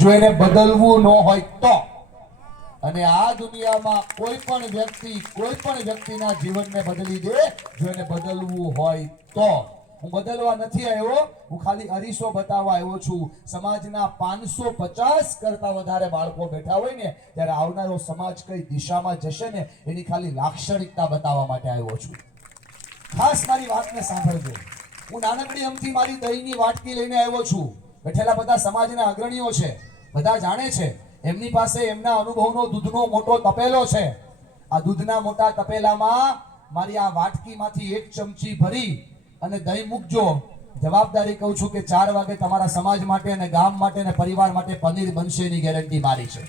જો એને બદલવું ન હોય તો, અને આ દુનિયામાં કોઈ પણ વ્યક્તિના જીવનને બદલી દે જો એને બદલવું હોય તો. હું બદલવા નથી આવ્યો, હું ખાલી અરીસો બતાવવા આવ્યો છું. સમાજના 550 કરતા વધારે બાળકો બેઠા હોય ને ત્યારે આવનારો સમાજ કઈ દિશામાં જશે ને એની ખાલી લાક્ષણિકતા બતાવવા માટે આવ્યો છું. ખાસ મારી વાતને સાંભળજો. હું નાનકડી અમથી મારી દહીંની વાટકી લઈને આવ્યો છું. બેઠેલા બધા સમાજના અગ્રણીઓ છે, બધા જાણે છે, એમની પાસે એમના અનુભવનો દૂધનો મોટો તપેલો છે. આ દૂધના મોટા તપેલામાં મારી આ વાટકીમાંથી 1 ચમચી ભરી અને દહીં મૂકજો. જવાબદારી કહું છું કે 4 વાગે તમારા સમાજ માટે અને ગામ માટે અને પરિવાર માટે પનીર બનશે એની ગેરંટી મારી છે.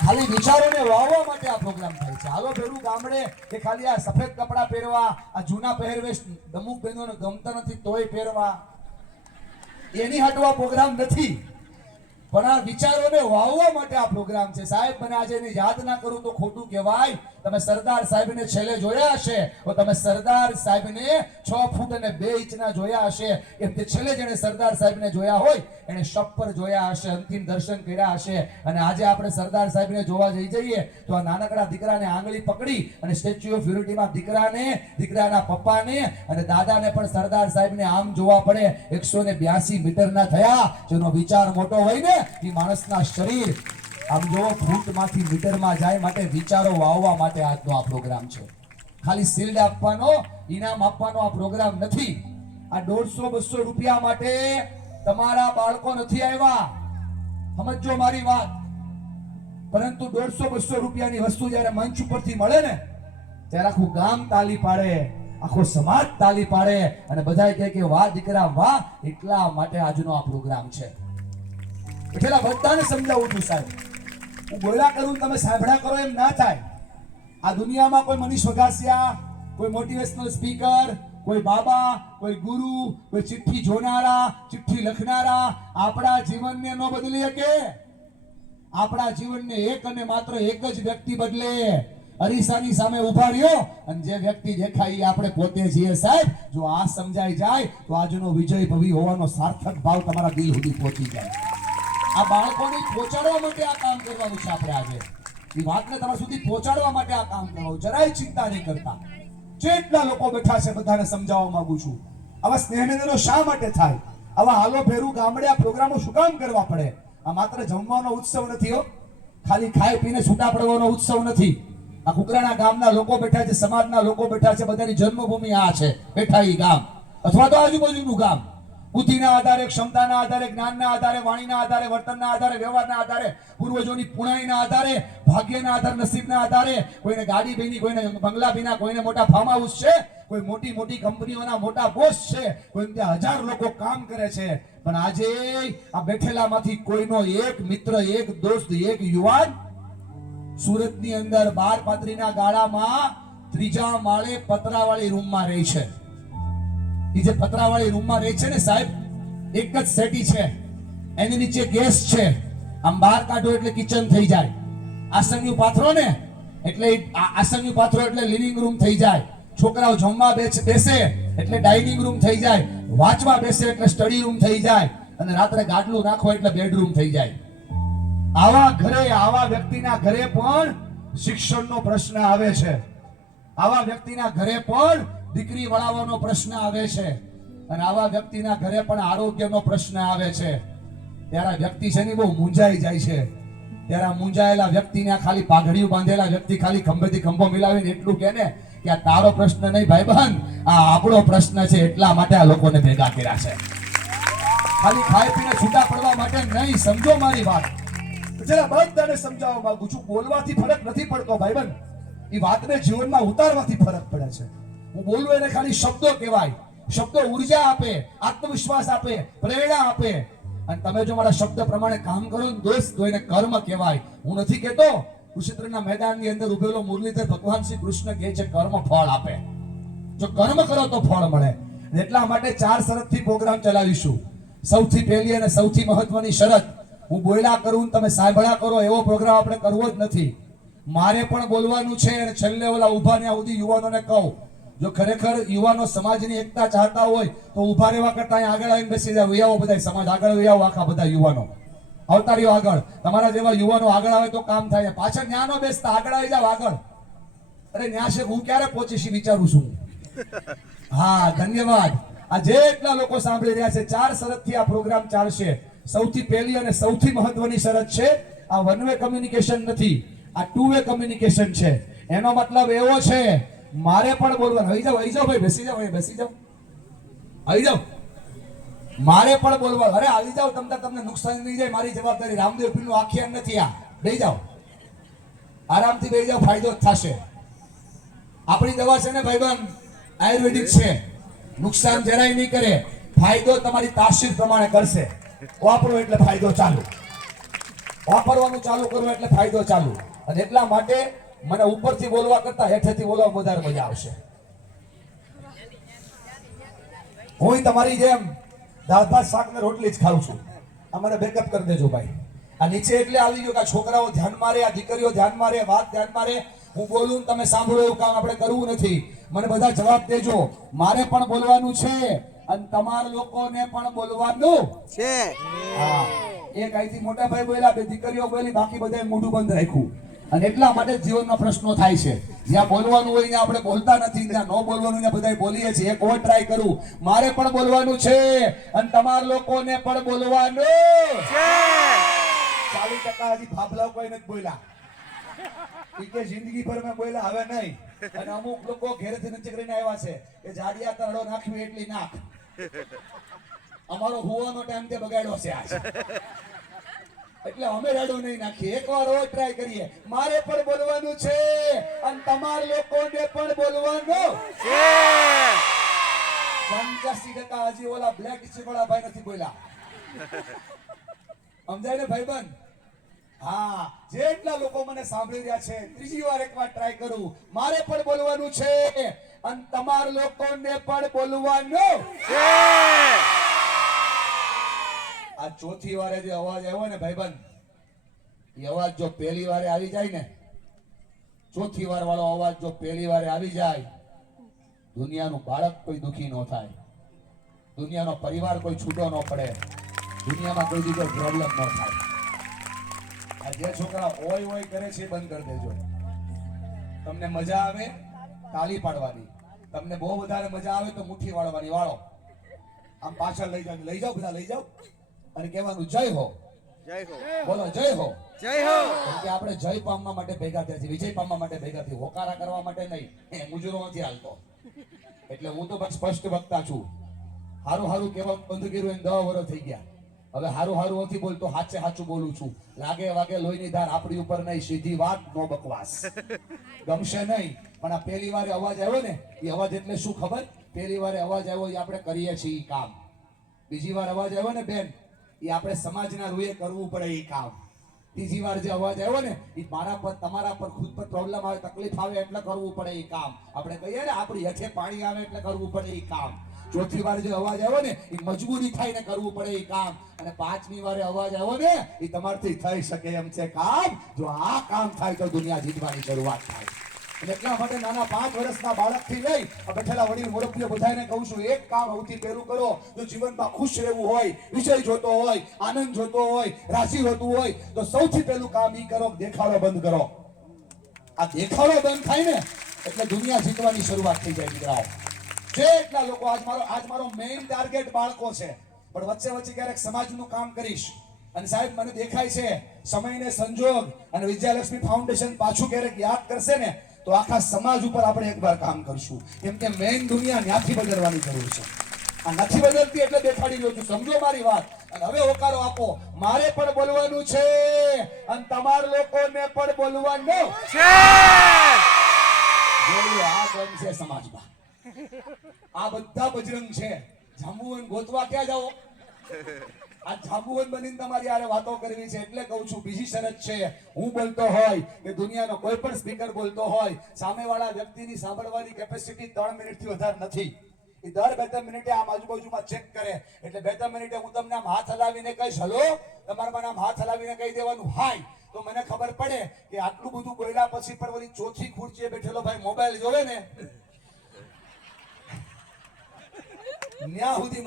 ખાલી વિચારોને વાવવા માટે આ પ્રોગ્રામ થાય છે. હાલો ભેરું ગામડે કે ખાલી આ સફેદ કપડા પહેરવા, આ જૂના પહેરવેશ અમુક બહેનોને ગમતા નથી તોય પહેરવા, એની હટવા પ્રોગ્રામ નથી, પણ આ વિચારોને વાવવા માટે આ પ્રોગ્રામ છે. સાહેબ મને આજે એને યાદ ના કરું તો ખોટું કહેવાય. તમે સરદાર સાહેબને છેલ્લે જોયા હશે તો તમે સરદાર સાહેબને 6 ફૂટ અને 2 ઇંચના જોયા હશે. એમ કે છેલ્લે જેને સરદાર સાહેબને જોયા હોય એને શપ પર જોયા હશે, અંતિમ દર્શન કર્યા હશે. અને આજે આપણે સરદાર સાહેબને જોવા જઈએ તો આ નાનકડા દીકરાને આંગળી પકડી અને સ્ટેચ્યુ ઓફ યુનિટીમાં દીકરાને, દીકરાના પપ્પાને અને દાદાને પણ સરદાર સાહેબને આમ જોવા પડે. 182 મીટરના થયા. જેનો વિચાર મોટો હોય ને એ માણસના શરીર આમ જો ફૂટમાંથી મીટરમાં જાય. માટે વિચારો વાવવા માટે આજનો આ પ્રોગ્રામ છે. ખાલી શિલ્ડ આપવાનો, ઇનામ આપવાનો આ પ્રોગ્રામ નથી. આ 150-200 રૂપિયા માટે તમારા બાળકો નથી આવ્યા, સમજો મારી વાત. પરંતુ 150-200 રૂપિયાની વસ્તુ જ્યારે મંચ ઉપરથી મળે ને ત્યારે આખું ગામ તાલી પાડે, આખો સમાજ તાલી પાડે અને બધા કહે કે વાહ દીકરા વાહ. એટલા માટે આજનો આ પ્રોગ્રામ છે. એટલા બધાને સમજાવું છું સાહેબ, હું બોલ્યા કરું તમે સાંભળ્યા કરો એમ ના થાય. આ દુનિયામાં કોઈ મનીષ વઘાસિયા, કોઈ મોટિવેશનલ સ્પીકર, કોઈ બાબા, કોઈ ગુરુ, કોઈ ચિઠ્ઠી જોનારા, ચિઠ્ઠી લખનારા આપણા જીવનને ન બદલી શકે. આપણા જીવનને એક અને માત્ર એક જ વ્યક્તિ બદલે. અરીસાની સામે ઉભા રહ્યો અને જે વ્યક્તિ દેખાય એ આપણે પોતે છીએ. સાહેબ જો આ સમજાઈ જાય તો આજનો વિજય ભવી હોવાનો સાર્થક ભાવ તમારા દિલ સુધી પહોંચી જાય. આ બાળકોને પહોંચાડવા માટે આ કામ કરવાનું છે. આપણે આજે એ વાતને તમારા સુધી પહોંચાડવા માટે આ કામ કરવાનું. જરાય ચિંતા નહીં કરતા. જેટલા લોકો બેઠા છે બધાને સમજાવવા માંગુ છું. આવા સ્નેહમેળાનો શા માટે થાય? આવા હાલો ભેરું ગામડે આ પ્રોગ્રામો શું કામ કરવા પડે? આ માત્ર જમવાનો ઉત્સવ નથી હો, ખાલી ખાઈ પીને છૂટા પડવાનો ઉત્સવ નથી. આ કુકરાણા ગામના લોકો બેઠા છે, સમાજના લોકો બેઠા છે, બધાની જન્મભૂમિ આ છે. બેઠા એ ગામ અથવા તો આજુબાજુનું ગામ બુદ્ધિના આધારે, ક્ષમતાના આધારે, જ્ઞાનના આધારે, વાણીના આધારે, વર્તનના આધારે, વ્યવહારના આધારે, પૂર્વજોની પુણાઈના આધારે, ભાગ્યના આધારે, નસીબના આધારે, કોઈને ગાડી ભીની, કોઈને બંગલા ભીના, કોઈને મોટા ફાર્મ હાઉસ છે, કોઈ મોટી મોટી કંપનીઓના મોટા બોસ છે, કોઈ ત્યાં 1000 લોકો કામ કરે છે. પણ આજે આ બેઠેલામાંથી કોઈનો એક મિત્ર, એક દોસ્ત, એક યુવાન સુરતની અંદર 12 પાત્રીના ગાળામાં 3જા માળે પતરાવાળી રૂમમાં રહે છે. એ જે પતરાવાળી રૂમમાં રહે છે ને સાહેબ, એક જ સેટી છે, એની નીચે ગેસ છે. આમ બહાર કાઢો એટલે કિચન થઈ જાય. આસનનું પાથરો ને એટલે આસનનું પાથરો એટલે લિવિંગ રૂમ થઈ જાય. છોકરાઓ જમવા બેસે એટલે ડાઇનિંગ રૂમ થઈ જાય. વાંચવા બેસે એટલે સ્ટડી રૂમ થઈ જાય. અને રાત્રે ગાડલું નાખો એટલે બેડરૂમ થઈ જાય. આવા ઘરે, આવા વ્યક્તિના ઘરે પણ શિક્ષણનો પ્રશ્ન આવે છે. આવા વ્યક્તિના ઘરે પણ દીકરી વળાવવાનો પ્રશ્ન આવે છે. અને આવા વ્યક્તિના ઘરે પણ આરોગ્યનો પ્રશ્ન આવે છે. ત્યારે વ્યક્તિ છે ને બહુ મૂંઝાઈ જાય છે. ત્યારે મૂંઝાયેલા વ્યક્તિને ખાલી પાઘડીયું બાંધેલા વ્યક્તિ ખાલી ખંભેથી ખંભો મિલાવીને એટલું કહે ને કે આ તારો પ્રશ્ન નહીં ભાઈબંધ, આ આપણો પ્રશ્ન છે. એટલા માટે આ લોકોને ભેગા કર્યા છે. ખાલી ખાઈ પીને છૂટા પડવા માટે નહીં. સમજો મારી વાત. જરા બધાને સમજાવવા માંગુ છું, બોલવાથી ફરક નથી પડતો ભાઈબંધ, એ વાતને જીવનમાં ઉતારવાથી ફરક પડે છે. હું બોલું એને ખાલી શબ્દો કહેવાય. શબ્દો ઉર્જા આપે, આત્મવિશ્વાસ આપે, પ્રેરણા આપે. અને તમે જો મારા શબ્દ પ્રમાણે કામ કરો ને દોસ્ત તો એને કર્મ કહેવાય. હું નથી કહેતો, કુરુક્ષેત્રના મેદાનની અંદર ઉભેલો મુરલીધર ભગવાન શ્રી કૃષ્ણ કહે છે કર્મ ફળ આપે. જો કર્મ કરો તો ફળ મળે. એટલા માટે 4 શરતથી પ્રોગ્રામ ચલાવીશું. સૌથી પહેલી અને સૌથી મહત્વની શરત, હું બોલ્યા કરું તમે સાંભળ્યા કરો એવો પ્રોગ્રામ આપણે કરવો જ નથી. મારે પણ બોલવાનું છે. અને છેલ્લે ઓલા ઉભા ત્યાં સુધી યુવાનોને કહું, જો ખરેખર યુવાનો સમાજની એકતા ચાહતા હોય તો ઉભા રહેવા કરતા આગળ આવીને બેસી જાવ. વૈયાવો બધા સમાજ આગળ, વૈયાવો આખા બધા યુવાનો આવતા રહ્યો આગળ. તમારા જેવા યુવાનો આગળ આવે તો કામ થાય. પાછળ ન્યા નો બેસતા, આગળ આવી જાવ આગળ. અરે ન્યા છે હું ક્યારે પહોંચીશ વિચારું છું. હા ધન્યવાદ. આ જેટલા લોકો સાંભળી રહ્યા છે, 4 શરતથી આ પ્રોગ્રામ ચાલશે. સૌથી પહેલી અને સૌથી મહત્વની શરત છે, આ વન વે કમ્યુનિકેશન નથી, આ 2 વે કમ્યુનિકેશન છે. એનો મતલબ એવો છે, મારે પણ બોલવાનું. આવી જાવ ભાઈ, બેસી જાવ, બેસી જાવ, આવી જાવ. મારે પણ બોલવાનું. અરે આવી જાવ, તમને નુકસાન નહીં જાય, મારી જવાબદારી. રામદેવ પીરનું આખ્યાન નથી આ. બેસી જાવ, આરામથી બેસી જાવ, ફાયદો જ થશે. આપણી દવા છે ને ભાઈબંધ, આયુર્વેદિક છે, નુકસાન જરાય નહીં કરે, ફાયદો તમારી તાસીર પ્રમાણે કરશે. વાપરો એટલે ફાયદો ચાલુ, વાપરવાનું ચાલુ કરો એટલે ફાયદો ચાલુ. અને એટલા માટે મને ઉપરથી બોલવા કરતા હેઠેથી બોલવા વધારે મજા આવશે. હું તમારી જેમ દાળ ભાત શાક ને રોટલી જ ખાઉં છું. અમારે બેકઅપ કરી દેજો ભાઈ. આ નીચે એટલે આવી ગયો કે આ છોકરાઓ ધ્યાન મારે, આ દીકરીઓ ધ્યાન મારે, વાત ધ્યાન મારે. હું બોલું તમે સાંભળો એવું કામ આપણે કરવું નથી. મને બધા જવાબ દેજો. મારે પણ બોલવાનું છે અને તમારા લોકોને પણ બોલવાનું છે. હા, એક અહીંથી મોટા ભાઈ બોલ્યા, 2 દીકરીઓ બોલી, બાકી બધાએ મોઢું બંધ રાખ્યું. અને એટલા માટે જીવનના પ્રશ્નો થાય છે. જ્યાં બોલવાનું હોય ત્યાં આપણે બોલતા નથી, જ્યાં ન બોલવાનું ત્યાં બધા બોલીએ છીએ. એક વાર ટ્રાય કરું. મારે પણ બોલવાનું છે અને તમારા લોકોને પણ બોલવાનું છે. 40% હજી ફાફલા કોઈ નથી બોલ્યા. કે જિંદગી ભર મેં બોલ્યા, હવે નહીં. અને અમુક લોકો ઘેરેથી નજીક કરીને આવ્યા છે કે જાડિયા તરડો નાખવી એટલી નાખ. અમારો હુવાનો ટાઈમ તે બગાડ્યો છે આજ. એટલે અમે રાડો નહીં નાખીએ. એકવાર રોજ ટ્રાય કરીએ. મારે પણ બોલવાનું છે અને તમારા લોકોને પણ બોલવાનું છે. 85% હજી ઓલા બ્લેક ચીકડા ભાઈ નથી બોલ્યા. સમજાય ને ભાઈબંધ? હા, જેટલા લોકો મને સાંભળી રહ્યા છે, ત્રીજી વાર એકવાર ટ્રાય કરું. મારે પણ બોલવાનું છે અને તમારા લોકોને પણ બોલવાનું છે. આ ચોથી વારે જે અવાજ આવ્યો ને ભાઈબંધ, એ અવાજ જો પહેલી વારે આવી જાય ને, ચોથી વાર વાળો અવાજ જો પહેલી વારે આવી જાય, દુનિયાનું બાળક કોઈ દુખી ન થાય, દુનિયાનો પરિવાર કોઈ છૂટો ન પડે, દુનિયામાં કોઈ બીજો પ્રોબ્લેમ ન થાય. આ જે છોકરા ઓય કરે છે બંધ કરી દેજો. તમને મજા આવે તાળી પાડવાની, તમને બહુ વધારે મજા આવે તો મુઠ્ઠી વાળવાની. વાળો આમ પાછળ લઈ જાઓ બધા લઈ જાઓ અને કહેવાનું જય હો, જય હો. બોલો જય હો, જય હો. કે આપણે જય પામવા માટે ભેગા થયા છીએ, વિજય પામવા માટે ભેગા થયા, હોકારા કરવા માટે નહીં. મુજરો નથી હાલતો. એટલે હું તો બસ સ્પષ્ટ વક્તા છું. હારું કહેવાનું બંધ કર્યું એને 10 વર્ષ થઈ ગયા. હવે હારું નથી બોલતો, હાચે હાચું બોલું છું. લાગે વાગે લોહીની ધાર આપણી ઉપર નહીં, સીધી વાત, નો બકવાસ. ગમશે નહીં. પણ આ પહેલી વારે અવાજ આવ્યો ને, એ અવાજ એટલે શું ખબર? પહેલી વારે અવાજ આવ્યો એ આપણે કરીએ છીએ કામ. બીજી વાર અવાજ આવ્યો ને બેન, એ આપણે સમાજના રૂએ કરવું પડે એ કામ. ત્રીજી વાર જે અવાજ આવ્યો ને, એ મારા પર, તમારા પર, ખુદ પર પ્રોબ્લેમ આવે, તકલીફ આવે એટલે કરવું પડે એ કામ. આપણે કહીએ ને આપણી હેઠે પાણી આવે એટલે કરવું પડે એ કામ. ચોથી વાર જે અવાજ આવ્યો ને, એ મજબૂરી થાય ને કરવું પડે એ કામ. અને 5મી વારે અવાજ આવ્યો ને, એ તમારથી થઈ શકે એમ છે કામ. જો આ કામ થાય તો દુનિયા જીતવાની શરૂઆત થાય. અને એટલા માટે નાના 5 વર્ષના બાળકથી લઈ બેઠેલા વડીલ મુરબ્બીઓ બધાને કહું છું, એક કામ સૌથી પહેલું કરો. જો જીવનમાં ખુશ રહેવું હોય, વિજય જોતો હોય, આનંદ જોતો હોય, રાજી હોતું હોય, તો સૌથી પહેલું કામ ઈ કરો, દેખાડો બંધ કરો. આ દેખાડો બંધ થાય ને એટલે દુનિયા જીતવાની શરૂઆત થઈ જાય દીકરાઓ. જેટલા લોકો આજ મારો મેઇન ટાર્ગેટ બાળકો છે, પણ વચ્ચે ક્યારેક સમાજનું કામ કરીશ. અને સાહેબ મને દેખાય છે સમયને સંજોગ અને વિજયાલક્ષ્મી ફાઉન્ડેશન પાછું ક્યારેક યાદ કરશે ને, તો આખા સમાજ ઉપર આપણે એકવાર કામ કરશું. કેમ કે મેઇન દુનિયા ત્યાંથી બદલવાની જરૂર છે. આ નથી બદલતી એટલે દેખાડી રહ્યો છું. સમજો મારી વાત. અને હવે હોકારો આપો. મારે પણ બોલવાનું છે અને તમારા લોકોને પણ બોલવાનું છે. આ કોણ છે સમાજમાં? આ બધા બજરંગ છે. જાંબુવન ગોતવા ક્યાં જાઓ? આ જાંબુવન બનીને તમારી આરે વાતો કરવી છે. એટલે કહું છું, બીજી શરત છે, હું બોલતો હોય કે દુનિયાનો કોઈ પણ સ્પીકર બોલતો હોય, સામેવાળા વ્યક્તિની સાંભળવાની કેપેસિટી 3 મિનિટથી વધારે નથી. એ દર 2-3 મિનિટે આમ આજુબાજુમાં ચેક કરે. એટલે 2-3 મિનિટે હું તમને આમ હાથ હલાવીને કહીશ હલો, તમારે મને આમ હાથ હલાવીને કહી દેવાનું હાય. તો મને ખબર પડે કે આટલું બધું બોલ્યા પછી પણ ઓલી ચોથી ખુરચીએ બેઠેલો ભાઈ મોબાઈલ જોવે ને, ન્યા સુધી